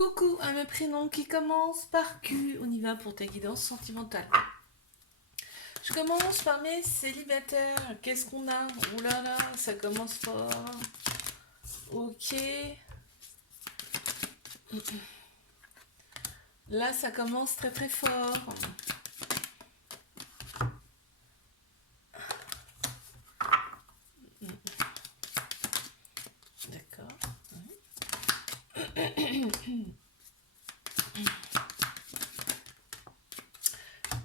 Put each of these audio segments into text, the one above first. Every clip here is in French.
Coucou, un mes prénoms qui commence par Q. On y va pour ta guidance sentimentale. Je commence par mes célibataires. Qu'est-ce qu'on a? Ouh là là, ça commence fort. Ok. Là, ça commence très très fort. D'accord.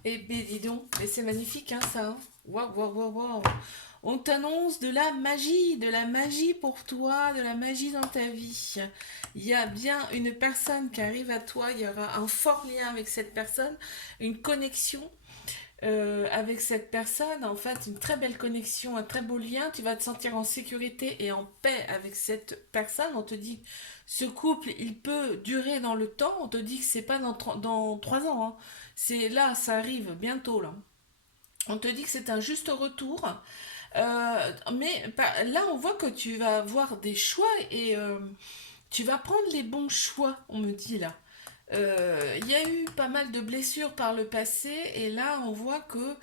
Eh bien, dis donc, mais c'est magnifique, hein, ça. Hein. Waouh, waouh, waouh, waouh. On t'annonce de la magie pour toi, de la magie dans ta vie. Il y a bien une personne qui arrive à toi, il y aura un fort lien avec cette personne, une connexion avec cette personne, en fait, une très belle connexion, un très beau lien. Tu vas te sentir en sécurité et en paix avec cette personne. On te dit ce couple, il peut durer dans le temps. On te dit que c'est pas dans 3 ans. Hein. C'est là, ça arrive bientôt là. On te dit que c'est un juste retour. Mais là, on voit que tu vas avoir des choix et tu vas prendre les bons choix, on me dit là. Il y a eu pas mal de blessures par le passé et là, on voit que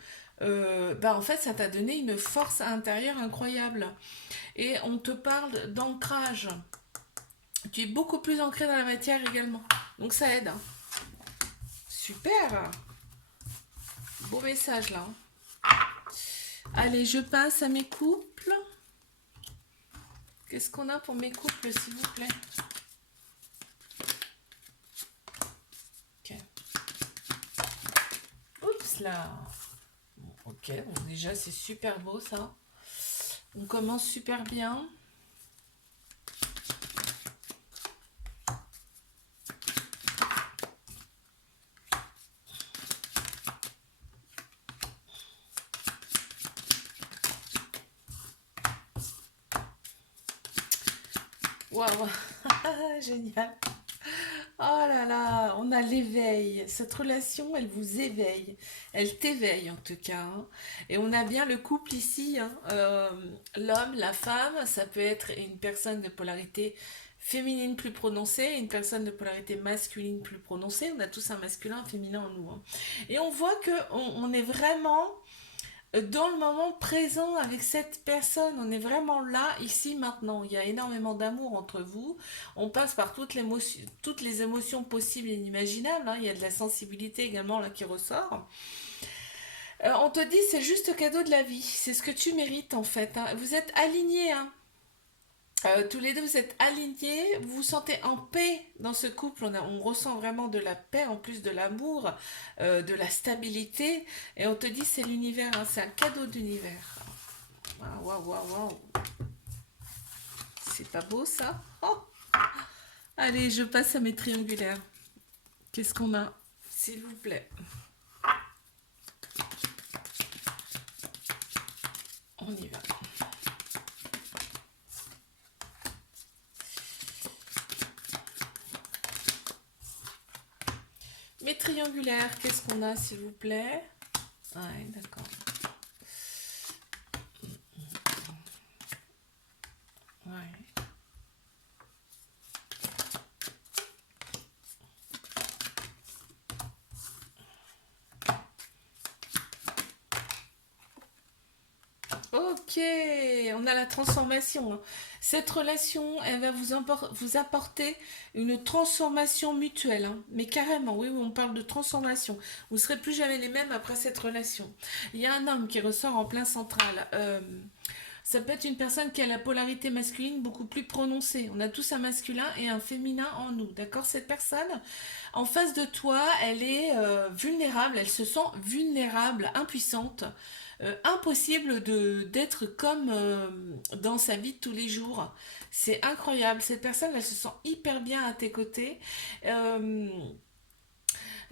en fait, ça t'a donné une force intérieure incroyable. Et on te parle d'ancrage. Tu es beaucoup plus ancré dans la matière également. Donc ça aide. Hein. Super. Beau message là. Allez, je passe à mes couples. Qu'est-ce qu'on a pour mes couples, s'il vous plaît? Ok. Oups là. Bon, ok, bon, déjà c'est super beau ça. On commence super bien. Waouh, génial. Oh là là, on a l'éveil. Cette relation, elle vous éveille. Elle t'éveille en tout cas. Hein. Et on a bien le couple ici. Hein. L'homme, la femme, ça peut être une personne de polarité féminine plus prononcée, une personne de polarité masculine plus prononcée. On a tous un masculin, un féminin en nous. Hein. Et on voit que on est vraiment dans le moment présent avec cette personne. On est vraiment là, ici, maintenant. Il y a énormément d'amour entre vous. On passe par toutes les émotions possibles et inimaginables. Hein. Il y a de la sensibilité également là qui ressort. On te dit c'est juste cadeau de la vie. C'est ce que tu mérites en fait. Hein. Vous êtes alignés. Hein. Tous les deux, vous êtes alignés, vous vous sentez en paix dans ce couple. On ressent vraiment de la paix en plus de l'amour, de la stabilité. Et on te dit c'est l'univers, hein, c'est un cadeau d'univers. Waouh, waouh, waouh, waouh. C'est pas beau ça? Oh. Allez, je passe à mes triangulaires. Qu'est-ce qu'on a? S'il vous plaît. On y va. Mes triangulaires, qu'est-ce qu'on a s'il vous plaît? Ouais, d'accord. Ouais. Ok, on a la transformation. Hein. Cette relation, elle va vous apporter une transformation mutuelle. Hein. Mais carrément, oui, oui, on parle de transformation. Vous ne serez plus jamais les mêmes après cette relation. Il y a un homme qui ressort en plein central. Ça peut être une personne qui a la polarité masculine beaucoup plus prononcée. On a tous un masculin et un féminin en nous. D'accord? Cette personne, en face de toi, elle est vulnérable. Elle se sent vulnérable, impuissante. Impossible d'être comme dans sa vie de tous les jours. C'est incroyable. Cette personne, elle se sent hyper bien à tes côtés. Euh,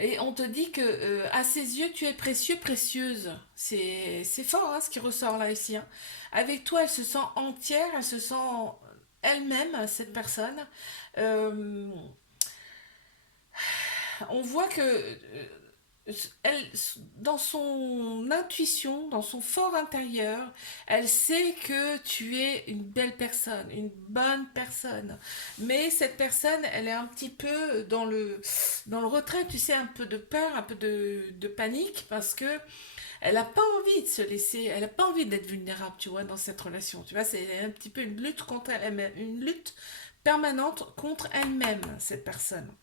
et on te dit que à ses yeux, tu es précieux, précieuse. C'est fort hein, ce qui ressort là ici. Hein. Avec toi, elle se sent entière, elle se sent elle-même, cette personne. Euh, on voit que elle, dans son intuition, dans son fort intérieur, elle sait que tu es une belle personne, une bonne personne. Mais cette personne, elle est un petit peu dans le retrait, tu sais, un peu de peur, un peu de panique, parce que elle n'a pas envie de se laisser, elle n'a pas envie d'être vulnérable, tu vois, dans cette relation. Tu vois, c'est un petit peu une lutte contre elle-même, une lutte permanente contre elle-même, cette personne.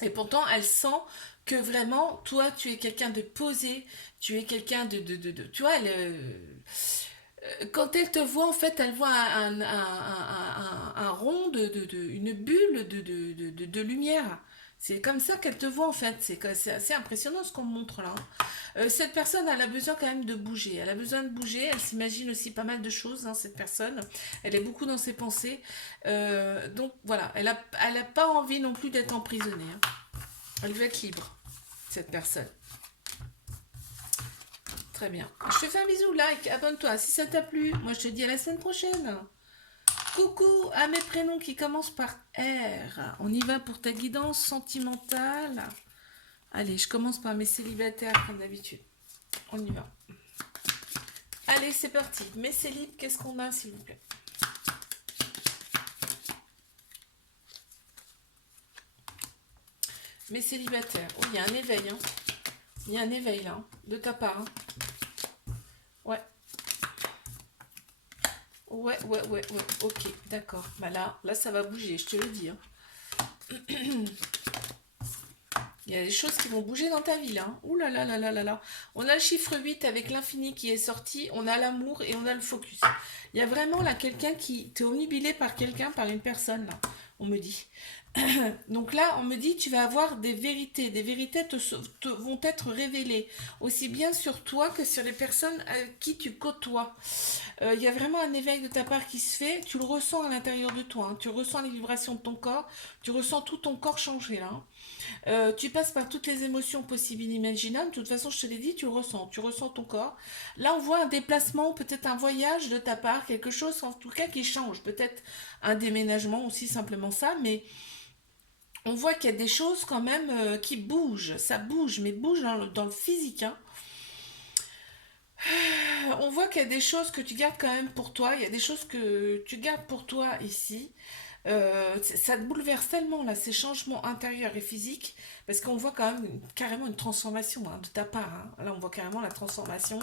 Et pourtant, elle sent que vraiment, toi, tu es quelqu'un de posé, tu es quelqu'un tu vois, quand elle te voit, en fait, elle voit un rond, une bulle de lumière. C'est comme ça qu'elle te voit, en fait. C'est assez impressionnant ce qu'on me montre là. Cette personne, elle a besoin quand même de bouger. Elle a besoin de bouger. Elle s'imagine aussi pas mal de choses, hein, cette personne. Elle est beaucoup dans ses pensées. Donc voilà, elle a pas envie non plus d'être emprisonnée, hein. Elle veut être libre, cette personne. Très bien. Je te fais un bisou, like, abonne-toi si ça t'a plu. Moi, je te dis à la semaine prochaine. Coucou à mes prénoms qui commencent par R. On y va pour ta guidance sentimentale. Allez, je commence par mes célibataires, comme d'habitude. On y va. Allez, c'est parti. Mes célibes, qu'est-ce qu'on a, s'il vous plaît? Mes célibataires. Oh, il y a un éveil, hein. Il y a un éveil, là, hein, de ta part, hein. Ouais. Ouais. Ok, d'accord. Bah là, ça va bouger, je te le dis, hein. Il y a des choses qui vont bouger dans ta vie, là, hein. Ouh là là là là là là. On a le chiffre 8 avec l'infini qui est sorti, on a l'amour et on a le focus. Il y a vraiment là quelqu'un qui... T'es omnubilé par quelqu'un, par une personne, là, on me dit. Donc là, on me dit, tu vas avoir des vérités vont être révélées, aussi bien sur toi que sur les personnes qui tu côtoies. Il y a vraiment un éveil de ta part qui se fait, tu le ressens à l'intérieur de toi, hein. Tu ressens les vibrations de ton corps, tu ressens tout ton corps changer là, hein. Tu passes par toutes les émotions possibles et inimaginables, de toute façon je te l'ai dit, tu ressens ton corps. Là on voit un déplacement, peut-être un voyage de ta part, quelque chose en tout cas qui change, peut-être un déménagement aussi, simplement ça, mais on voit qu'il y a des choses quand même qui bougent, ça bouge, mais bouge dans le physique, hein. On voit qu'il y a des choses que tu gardes quand même pour toi, il y a des choses que tu gardes pour toi ici. Ça te bouleverse tellement là, ces changements intérieurs et physiques, parce qu'on voit quand même carrément une transformation, hein, de ta part, hein. Là, on voit carrément la transformation,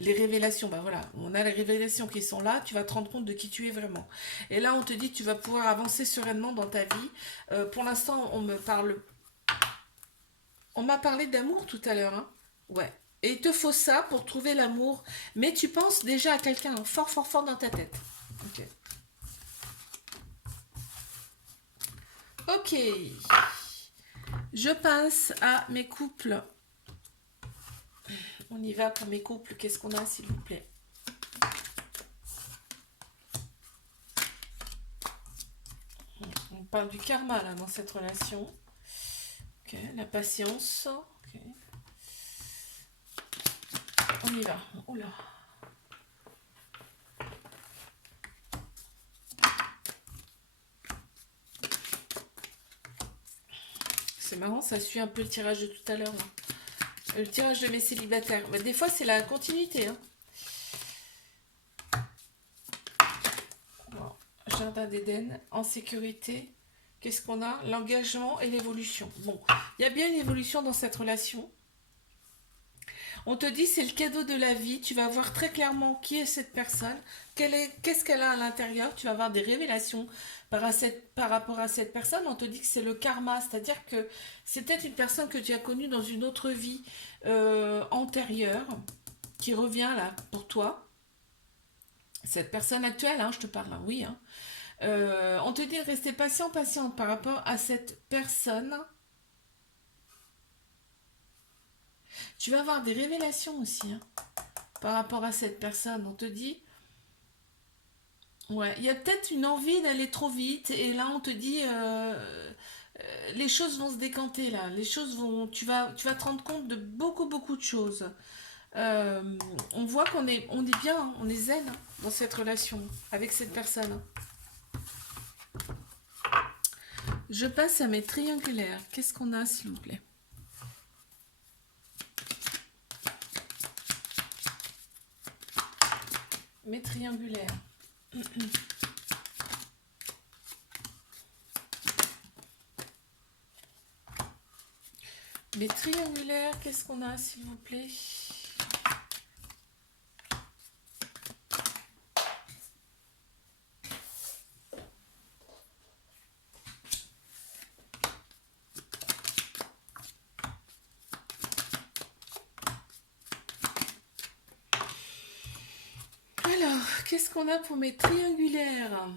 les révélations. Ben voilà, on a les révélations qui sont là. Tu vas te rendre compte de qui tu es vraiment. Et là, on te dit que tu vas pouvoir avancer sereinement dans ta vie. Pour l'instant, on m'a parlé d'amour tout à l'heure, hein. Ouais. Et il te faut ça pour trouver l'amour. Mais tu penses déjà à quelqu'un, hein, fort, fort, fort dans ta tête. Ok. Ok. Je passe à mes couples. On y va pour mes couples. Qu'est-ce qu'on a, s'il vous plaît? On parle du karma, là, dans cette relation. Ok. La patience. Ok. On y va. Oula. C'est marrant, ça suit un peu le tirage de tout à l'heure, là. Le tirage de mes célibataires. Mais des fois, c'est la continuité, hein. Bon. Jardin d'Éden, en sécurité. Qu'est-ce qu'on a? L'engagement et l'évolution. Bon, il y a bien une évolution dans cette relation. On te dit c'est le cadeau de la vie, tu vas voir très clairement qui est cette personne, qu'est-ce qu'elle a à l'intérieur, tu vas avoir des révélations par rapport à cette personne. On te dit que c'est le karma, c'est-à-dire que c'est peut-être une personne que tu as connue dans une autre vie antérieure, qui revient là pour toi. Cette personne actuelle, hein, je te parle là, oui, hein. On te dit de rester patiente par rapport à cette personne. Tu vas avoir des révélations aussi, hein, par rapport à cette personne. On te dit, ouais, il y a peut-être une envie d'aller trop vite et là on te dit, les choses vont se décanter là. Les choses vont, tu vas te rendre compte de beaucoup de choses. Euh, on voit on est bien, hein, on est zen, hein, dans cette relation avec cette personne. Je passe à mes triangulaires. Qu'est-ce qu'on a, s'il vous plaît? mais triangulaire. Mais triangulaire, qu'est-ce qu'on a, s'il vous plaît? Alors, qu'est-ce qu'on a pour mes triangulaires?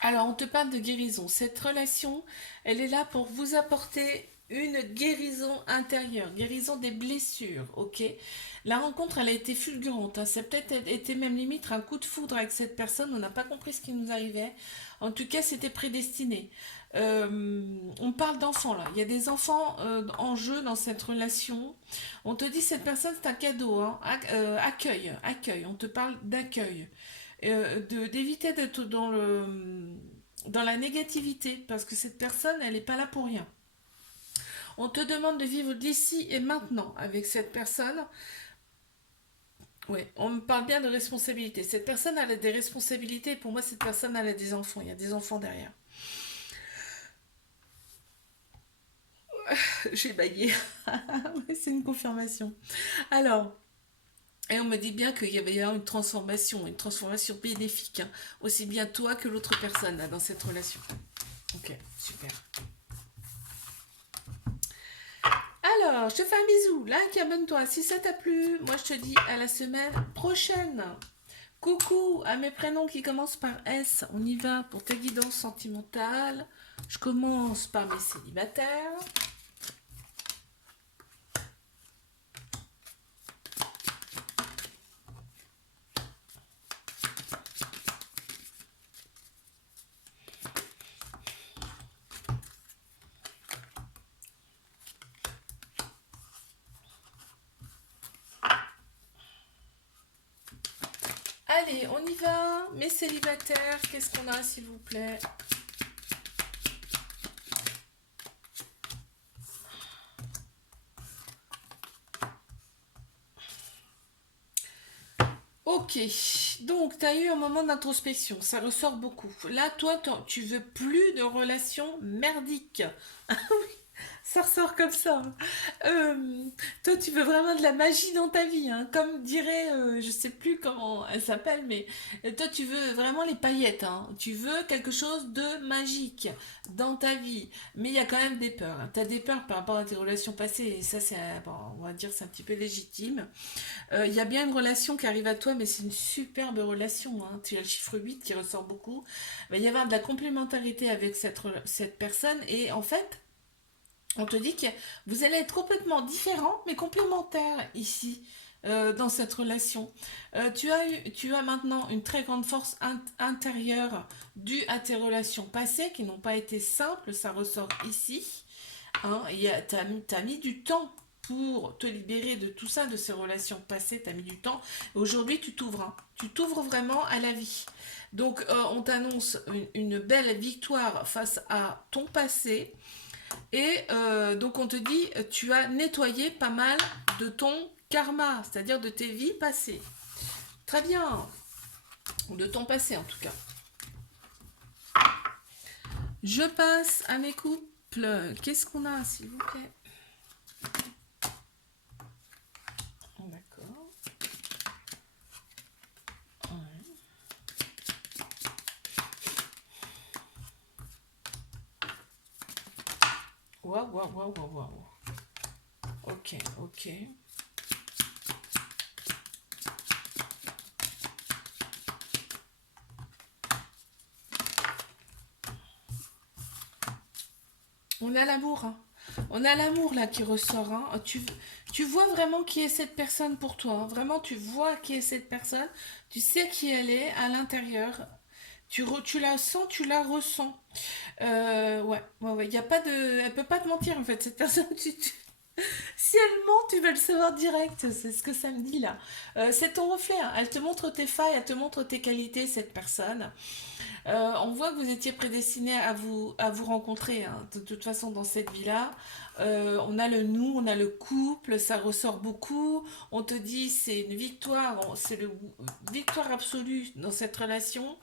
Alors, on te parle de guérison. Cette relation, elle est là pour vous apporter une guérison intérieure, guérison des blessures, ok? La rencontre, elle a été fulgurante, hein. Ça a peut-être été même limite un coup de foudre avec cette personne. On n'a pas compris ce qui nous arrivait. En tout cas, c'était prédestiné. On parle d'enfants là. Il y a des enfants en jeu dans cette relation. On te dit cette personne c'est un cadeau, hein. Accueil, accueil. On te parle d'accueil, d'éviter d'être dans la négativité, parce que cette personne, elle n'est pas là pour rien. On te demande de vivre d'ici et maintenant avec cette personne. Oui, on me parle bien de responsabilité. Cette personne, elle a des responsabilités. Pour moi, cette personne, elle a des enfants. Il y a des enfants derrière. J'ai baillé. Ouais, c'est une confirmation. Alors, et on me dit bien qu'il y avait une transformation bénéfique, hein. Aussi bien toi que l'autre personne là, dans cette relation. Ok, super. Alors, je te fais un bisou. Like, abonne-toi si ça t'a plu. Moi, je te dis à la semaine prochaine. Coucou à mes prénoms qui commencent par S. On y va pour tes guidances sentimentales. Je commence par mes célibataires. Allez, on y va. Mes célibataires, qu'est-ce qu'on a, s'il vous plaît? Ok, donc tu as eu un moment d'introspection, ça ressort beaucoup. Là, toi, tu veux plus de relations merdiques. Ça ressort comme ça, hein. Toi, tu veux vraiment de la magie dans ta vie, hein. Comme dirait, je sais plus comment elle s'appelle, mais toi, tu veux vraiment les paillettes, hein. Tu veux quelque chose de magique dans ta vie. Mais il y a quand même des peurs, hein. Tu as des peurs par rapport à tes relations passées, et ça, c'est, bon, on va dire, c'est un petit peu légitime. Il y a bien une relation qui arrive à toi, mais c'est une superbe relation, hein. Tu as le chiffre 8 qui ressort beaucoup. Il va y avoir de la complémentarité avec cette personne, et en fait, on te dit que vous allez être complètement différents, mais complémentaires ici, dans cette relation. Tu as maintenant une très grande force intérieure due à tes relations passées qui n'ont pas été simples, ça ressort ici. Hein, t'as mis du temps pour te libérer de tout ça, de ces relations passées, t'as mis du temps. Aujourd'hui, tu t'ouvres, hein. Tu t'ouvres vraiment à la vie. Donc, on t'annonce une belle victoire face à ton passé. Et donc on te dit, tu as nettoyé pas mal de ton karma, c'est-à-dire de tes vies passées. Très bien, ou de ton passé en tout cas. Je passe à mes couples. Qu'est-ce qu'on a, s'il vous plaît? D'accord. Ouais. Waouh, waouh, waouh, waouh, waouh. Ok, ok. On a l'amour, hein. On a l'amour là qui ressort, hein. Tu vois vraiment qui est cette personne pour toi, hein. Vraiment, tu vois qui est cette personne. Tu sais qui elle est à l'intérieur. Tu la sens, tu la ressens. Ouais, ouais, ouais. Y a pas de, elle peut pas te mentir en fait. Cette personne, Si elle ment, tu vas le savoir direct, c'est ce que ça me dit là. C'est ton reflet, hein. Elle te montre tes failles, elle te montre tes qualités, cette personne. On voit que vous étiez prédestiné à vous rencontrer, hein. De toute façon, dans cette vie-là, on a le nous, on a le couple, ça ressort beaucoup. On te dit c'est une victoire, c'est le victoire absolue dans cette relation.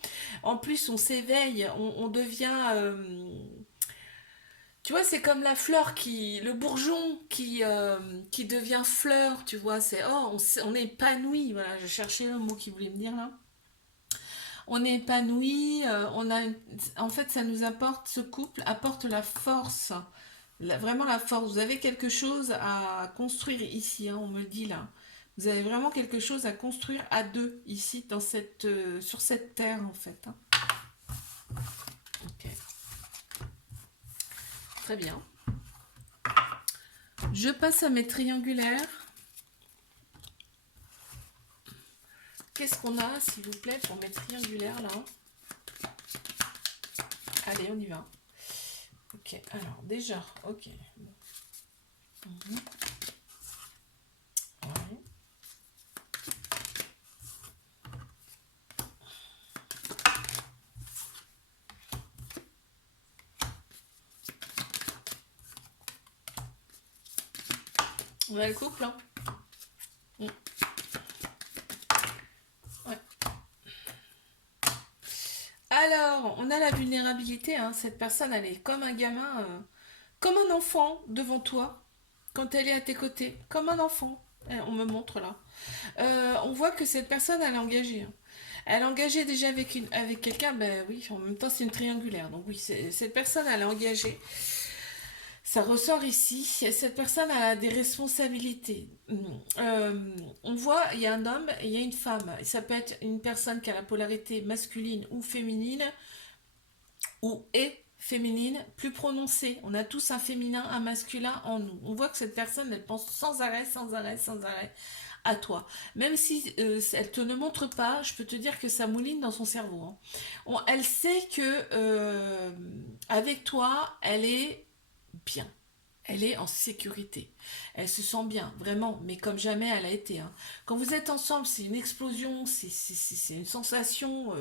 En plus, on s'éveille, on devient, tu vois, c'est comme la fleur le bourgeon qui devient fleur, tu vois, c'est, oh, on est épanoui, voilà, je cherchais le mot qui voulait me dire là. On est épanoui, en fait, ça nous apporte, ce couple apporte la force, vraiment la force. Vous avez quelque chose à construire ici, hein, on me le dit là. Vous avez vraiment quelque chose à construire à deux ici, sur cette terre, en fait, hein. Ok, très bien. Je passe à mes triangulaires. Qu'est-ce qu'on a, s'il vous plaît, pour mes triangulaires là? Allez, on y va. Ok, alors déjà, ok. Mhm. Ouais. On a le couple, hein. Mm. Ouais. Alors, on a la vulnérabilité, hein. Cette personne, elle est comme un gamin, comme un enfant devant toi, quand elle est à tes côtés, comme un enfant. On me montre là. On voit que cette personne, elle est engagée, hein. Elle est engagée déjà avec quelqu'un, ben oui, en même temps c'est une triangulaire. Donc oui, cette personne, elle est engagée. Ça ressort ici. Cette personne a des responsabilités. Euh, on voit, il y a un homme et il y a une femme. Ça peut être une personne qui a la polarité masculine ou féminine, ou est féminine plus prononcée. On a tous un féminin, un masculin en nous. On voit que cette personne, elle pense sans arrêt, sans arrêt, sans arrêt à toi. Même si elle te ne montre pas, je peux te dire que ça mouline dans son cerveau, hein. Elle sait que avec toi, elle est bien. Elle est en sécurité. Elle se sent bien, vraiment, mais comme jamais elle a été, hein. Quand vous êtes ensemble, c'est une explosion, c'est une sensation,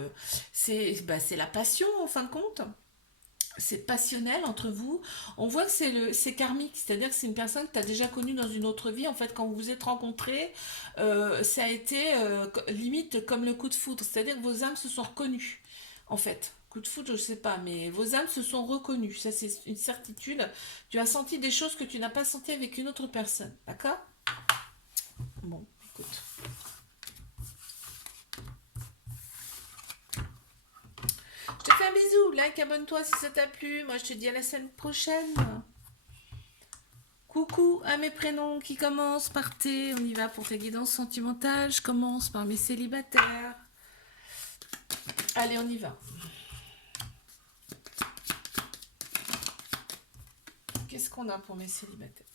c'est la passion en fin de compte. C'est passionnel entre vous. On voit que c'est karmique, c'est-à-dire que c'est une personne que tu as déjà connue dans une autre vie. En fait, quand vous vous êtes rencontrés, ça a été limite comme le coup de foudre, c'est-à-dire que vos âmes se sont reconnues. En fait, coup de foudre, je sais pas, mais vos âmes se sont reconnues. Ça, c'est une certitude. Tu as senti des choses que tu n'as pas senti avec une autre personne, d'accord? Bon, écoute. Je te fais un bisou, like, abonne-toi si ça t'a plu. Moi, je te dis à la semaine prochaine. Coucou à mes prénoms qui commencent par T. On y va pour tes guidances sentimentales. Je commence par mes célibataires. Allez, on y va. Qu'est-ce qu'on a pour mes célibataires?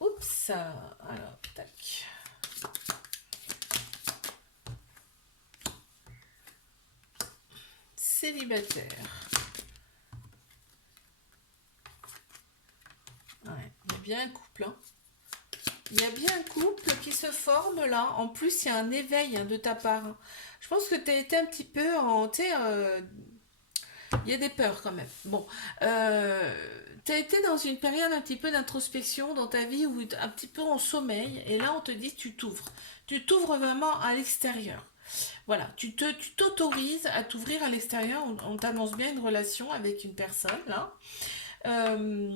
Oups. Alors, tac. Célibataire. Ouais, il y a bien un couple, hein. Il y a bien un couple qui se forme là. En plus, il y a un éveil, hein, de ta part, hein. Je pense que tu as été un petit peu en. Tu sais, il y a des peurs quand même. Bon, tu as été dans une période un petit peu d'introspection dans ta vie où un petit peu en sommeil. Et là, on te dit tu t'ouvres. Tu t'ouvres vraiment à l'extérieur. Voilà, tu t'autorises à t'ouvrir à l'extérieur. On t'annonce bien une relation avec une personne là. Euh,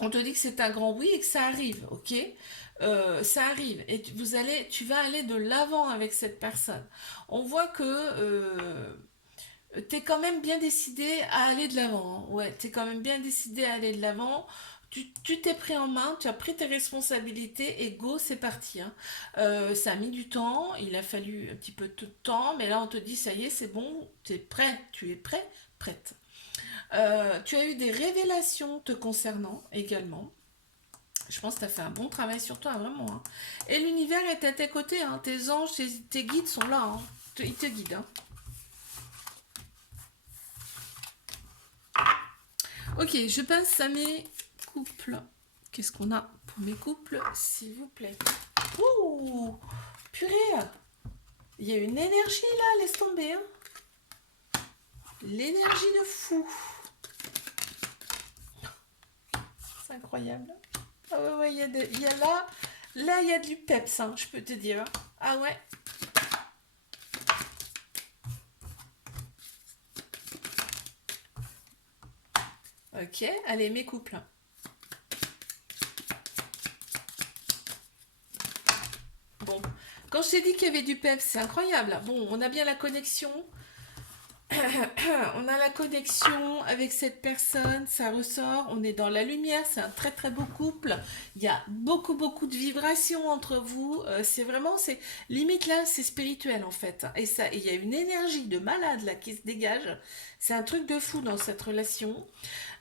on te dit que c'est un grand oui et que ça arrive, ok? Ça arrive et tu vas aller de l'avant avec cette personne. On voit que t'es quand même bien décidé à aller de l'avant, hein. Ouais, t'es quand même bien décidé à aller de l'avant. Tu t'es pris en main, tu as pris tes responsabilités et go, c'est parti, hein. Ça a mis du temps, il a fallu un petit peu de temps, mais là on te dit ça y est, c'est bon, t'es prêt, tu es prêt, prête. Tu as eu des révélations te concernant également. Je pense que tu as fait un bon travail sur toi, vraiment, hein. Et l'univers est à tes côtés, hein. Tes anges, tes guides sont là, hein. Ils te guident, hein. Ok, je passe à mes couples. Qu'est-ce qu'on a pour mes couples, s'il vous plaît? Ouh, purée, il y a une énergie là, laisse tomber. Hein. L'énergie de fou. C'est incroyable. Ah ouais, ouais, il y a là, il y a du peps, hein, je peux te dire. Ah ouais. Ok, allez, mes couples. Bon, quand je t'ai dit qu'il y avait du peps, c'est incroyable. Bon, on a bien la connexion. On a la connexion avec cette personne, ça ressort, on est dans la lumière, c'est un très très beau couple. Il y a beaucoup de vibrations entre vous. C'est vraiment, c'est limite là, c'est spirituel en fait. Et ça, il y a une énergie de malade là qui se dégage. C'est un truc de fou dans cette relation.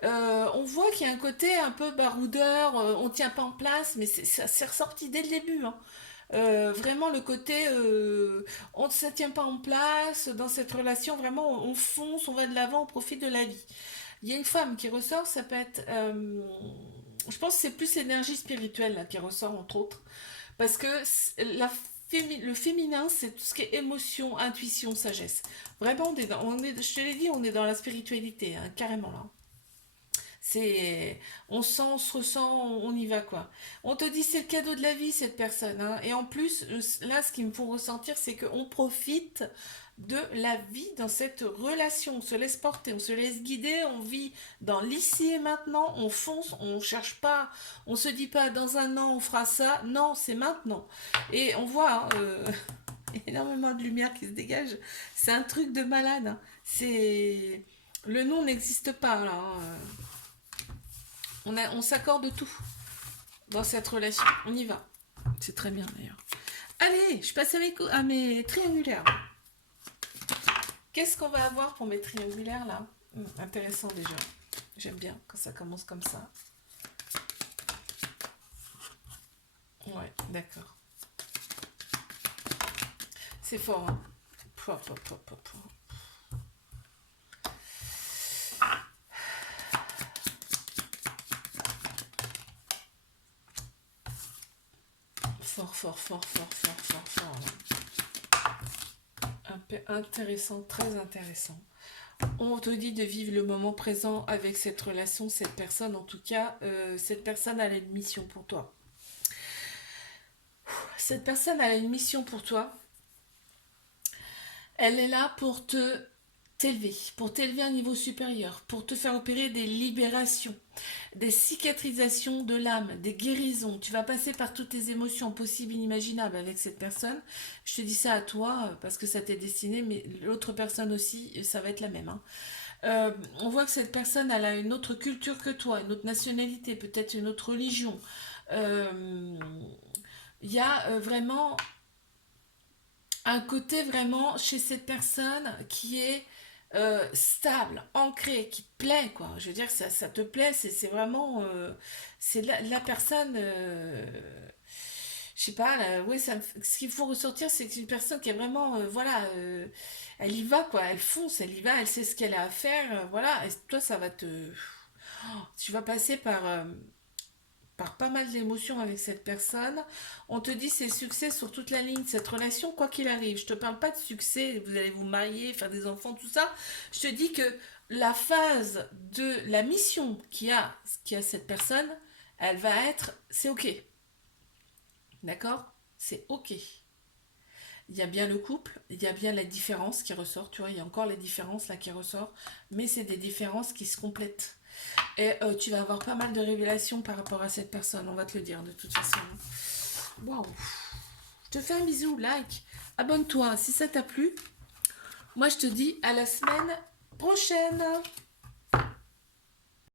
On voit qu'il y a un côté un peu baroudeur, on tient pas en place, mais c'est ressorti dès le début. Hein. Vraiment le côté on ne se tient pas en place dans cette relation, vraiment on fonce, on va de l'avant, on profite de la vie. Il y a une femme qui ressort, ça peut être je pense que c'est plus l'énergie spirituelle là, qui ressort entre autres, parce que le féminin c'est tout ce qui est émotion, intuition, sagesse. Vraiment je te l'ai dit, on est dans la spiritualité, hein, carrément là. C'est, on sent, on se ressent, on y va quoi. On te dit c'est le cadeau de la vie cette personne. Hein. Et en plus, là, ce qui me font ressentir, c'est qu'on profite de la vie dans cette relation. On se laisse porter, on se laisse guider, on vit dans l'ici et maintenant, on fonce, on cherche pas, on se dit pas dans un an on fera ça. Non, c'est maintenant. Et on voit hein, énormément de lumière qui se dégage. C'est un truc de malade. Hein. C'est le non n'existe pas là. Hein. On s'accorde tout dans cette relation. On y va. C'est très bien d'ailleurs. Allez, je passe à mes triangulaires. Qu'est-ce qu'on va avoir pour mes triangulaires là? Intéressant déjà. J'aime bien quand ça commence comme ça. Ouais, d'accord. C'est fort. Hein. Fort. Un peu intéressant, très intéressant. On te dit de vivre le moment présent avec cette relation, cette personne. En tout cas, cette personne a une mission pour toi. Cette personne a une mission pour toi. Elle est là pour pour t'élever à un niveau supérieur, pour te faire opérer des libérations, des cicatrisations de l'âme, des guérisons. Tu vas passer par toutes tes émotions possibles, inimaginables avec cette personne. Je te dis ça à toi parce que ça t'est destiné, mais l'autre personne aussi, ça va être la même. Hein. On voit que cette personne, elle a une autre culture que toi, une autre nationalité, peut-être une autre religion. Il y a vraiment un côté vraiment chez cette personne qui est stable, ancré, qui te plaît, quoi. Je veux dire, ça te plaît, c'est vraiment... c'est la personne... je sais pas, là, ouais, ce qu'il faut ressortir, c'est que c'est une personne qui est vraiment... voilà, elle y va, quoi. Elle fonce, elle y va, elle sait ce qu'elle a à faire. Voilà, et toi, ça va te... tu vas passer par pas mal d'émotions avec cette personne. On te dit c'est succès sur toute la ligne, cette relation, quoi qu'il arrive. Je te parle pas de succès, vous allez vous marier, faire des enfants, tout ça. Je te dis que la phase de la mission qui a cette personne, elle va être, c'est ok. D'accord? C'est ok. Il y a bien le couple, il y a bien la différence qui ressort, tu vois, il y a encore les différences là qui ressort, mais c'est des différences qui se complètent. Et tu vas avoir pas mal de révélations par rapport à cette personne, on va te le dire de toute façon. Waouh! Je te fais un bisou, like, abonne-toi si ça t'a plu. Moi je te dis à la semaine prochaine.